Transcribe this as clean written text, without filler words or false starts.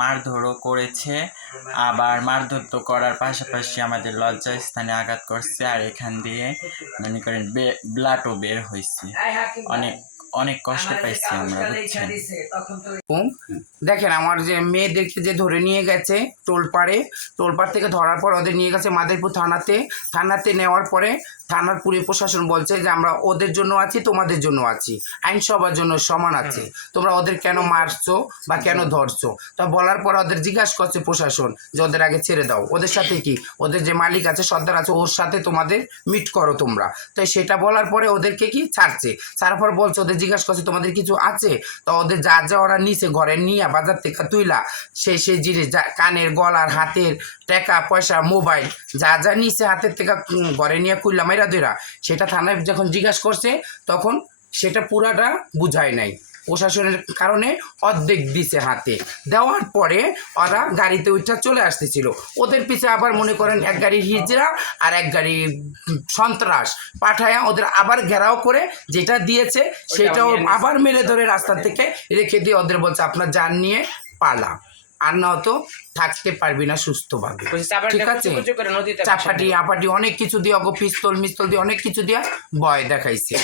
মারধরও করেছে। আবার মারধর তো করার পাশাপাশি আমাদের লজ্জাস্থানে আঘাত করছে, আর এখান দিয়ে মনে করেন ব্লাডও বের হয়েছে। অনেক অনেক কষ্ট পাইছি আমরা, বুঝছেন। দেখেন আমার যে মেয়েদেরকে যে ধরে নিয়ে গেছে টোলপাড় থেকে ধরার পর ওদের নিয়ে গেছে মাদারীপুর থানাতে নেওয়ার পরে থানার পুলিশ প্রশাসন বলছে যে আমরা ওদের জন্য আছি, তোমাদের জন্য আছি, আইন সবার জন্য সমান আছে, তোমরা ওদের কেন মারছো বা কেন ধরছো। তা বলার পর ওদের জিজ্ঞাসা করছে প্রশাসন যে ওদের আগে ছেড়ে দাও, ওদের সাথে কি ওদের যে মালিক আছে সর্দার আছে ওর সাথে তোমাদের মিট করো তোমরা। তো সেটা বলার পরে ওদেরকে কি ছাড়ছে, ছাড়ার পর বলছে ওদের জিজ্ঞাসা করছে তোমাদের কিছু আছে, তো ওদের যা ওরা নিচে ঘরে নিয়ে বাজার থেকে তুইলা সেই জিনিস কানের গলার হাতের টাকা পয়সা মোবাইল যা নিচে হাতের থেকে ঘরে নিয়ে খুললা মাইরা দইরা সেটা থানায় যখন জিজ্ঞাসা করছে তখন সেটা পুরাটা বুঝায় নাই, প্রশাসনের কারণে অর্ধেক দিছে হাতে। দেওয়ার পরে ওরা গাড়িতে উঠা চলে আসতেছিল, ওদের পিছে আবার মনে করেন এক গাড়ি হিজড়া আর এক গাড়ি সন্ত্রাস পাঠায়া ওদের আবার ঘেরাও করে যেটা দিয়েছে সেটাও আবার মেরে ধরে রাস্তা থেকে রেখে দিয়ে ওদের বলছে আপনার যান নিয়ে পালা, আর না হতো থাকতে পারবি না সুস্থভাবে। ঠিক আছে, চাপাটি আপাটি অনেক কিছু দিয়ে পিস্তল মিস্তল দিয়ে অনেক কিছু দিয়ে ভয় দেখাইছে।